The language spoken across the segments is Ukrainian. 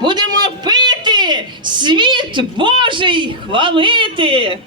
будемо пити, світ Божий хвалити.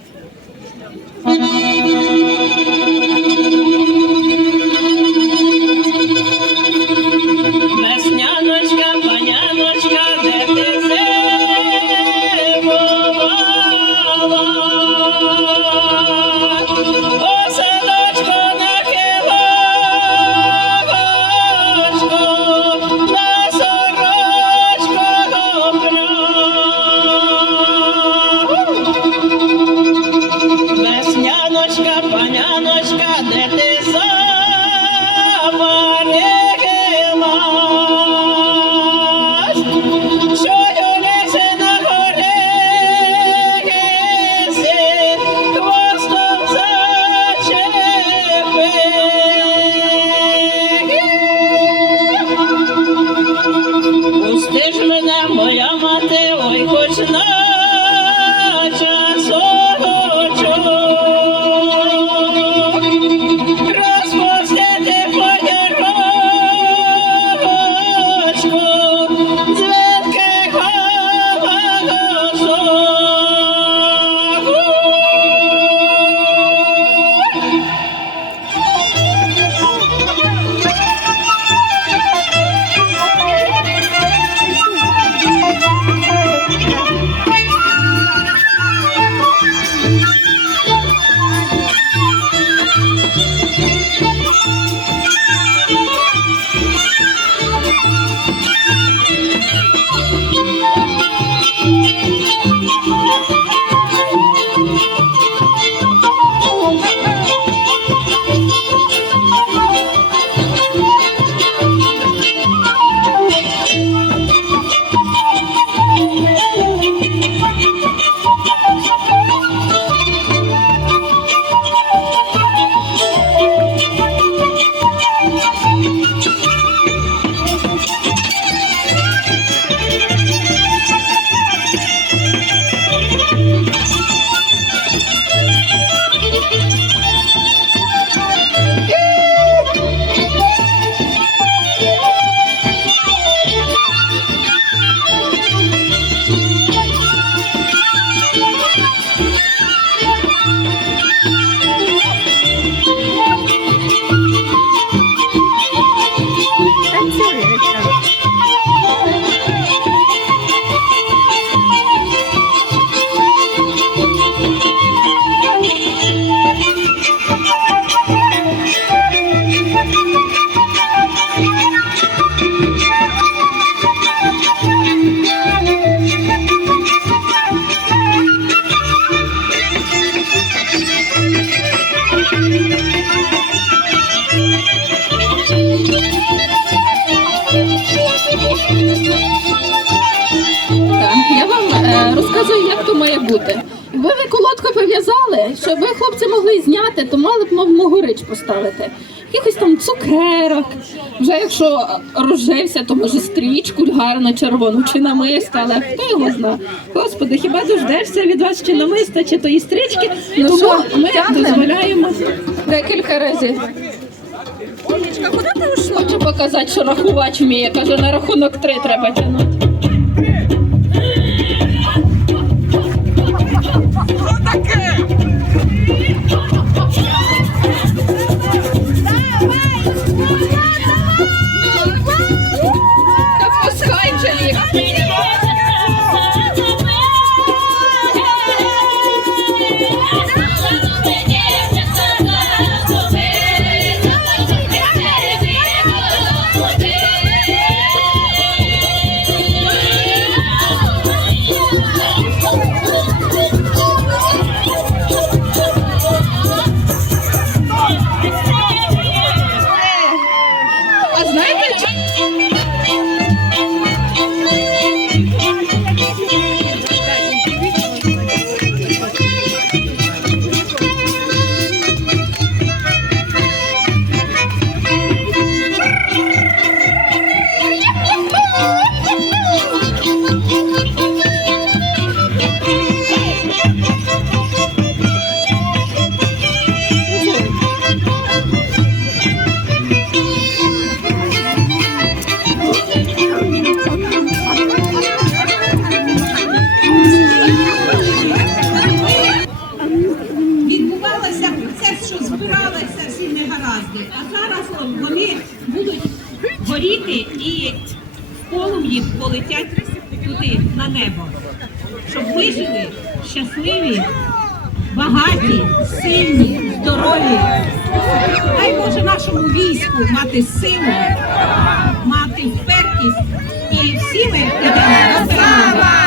Ви пов'язали, щоб ви хлопці могли зняти, то мали б мов могорич поставити. Якихось там цукерок. Вже якщо розжився, то може стрічку гарно червону чи намиста, але хто його зна. Господи, хіба дождешся від вас чи намиста, чи тої стрічки? Ну Тому що, ми дозволяємо декілька разів. Олечка, куди ти ушла? Хочу показати, що рахувач вміє. Каже, на рахунок три треба тягнути. багаті, сильні, здорові. Дай Боже нашому війську мати силу, мати впертість і всі ми йдемо до перемоги.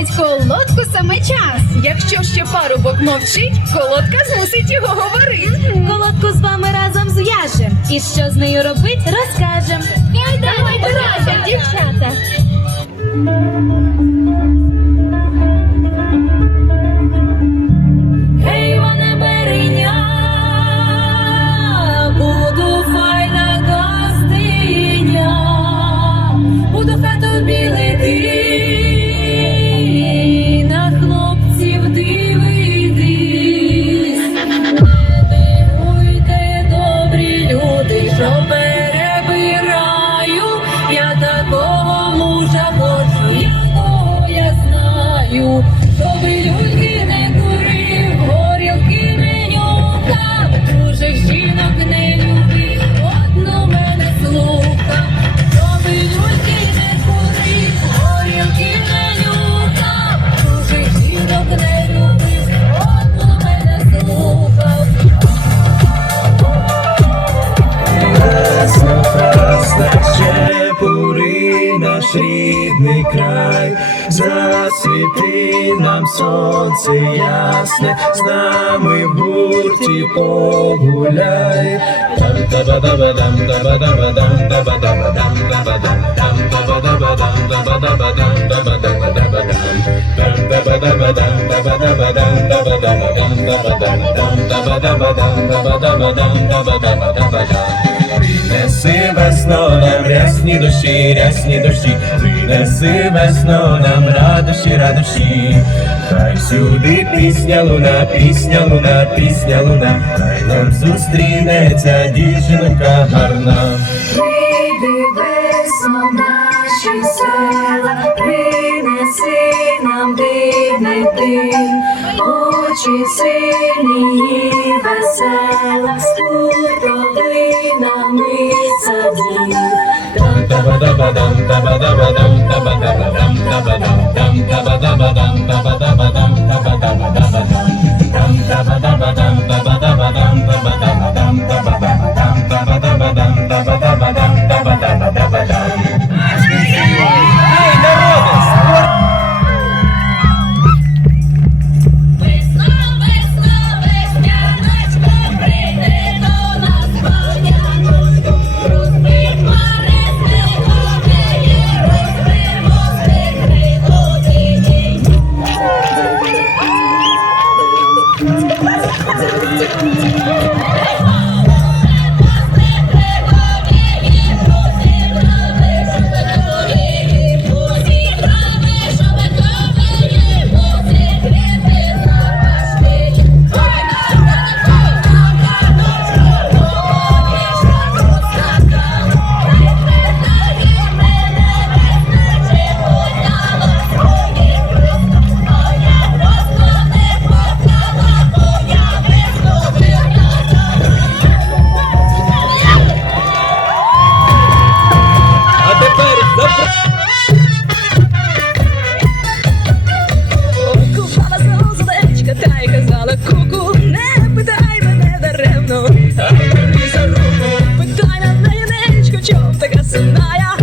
зненацько лодку саме час. Якщо ще парубок мовчить, колодка змусить його говорити. Колодку з вами разом зв'яжем. І що з нею робить, розкажем. Давайте, давайте, дівчата. серце ясне, з нами в гурті погуляй. Принеси весною нам рясні душі, рясні душі. Неси весну нам радощі, радощі, хай сюди пісня, луна, пісня, луна, пісня, луна, хай нам зустрінеться дівчинка гарна. Прийди весно наші села, принеси нам дивний дим, очі сині і весела, скуто. Da ba da ba da. Da ba da ba da. Da ba da ba da. Da ba da ba da. Da ba da ba da. Da tabadam tabadam tabadam tabadam 怎么呀？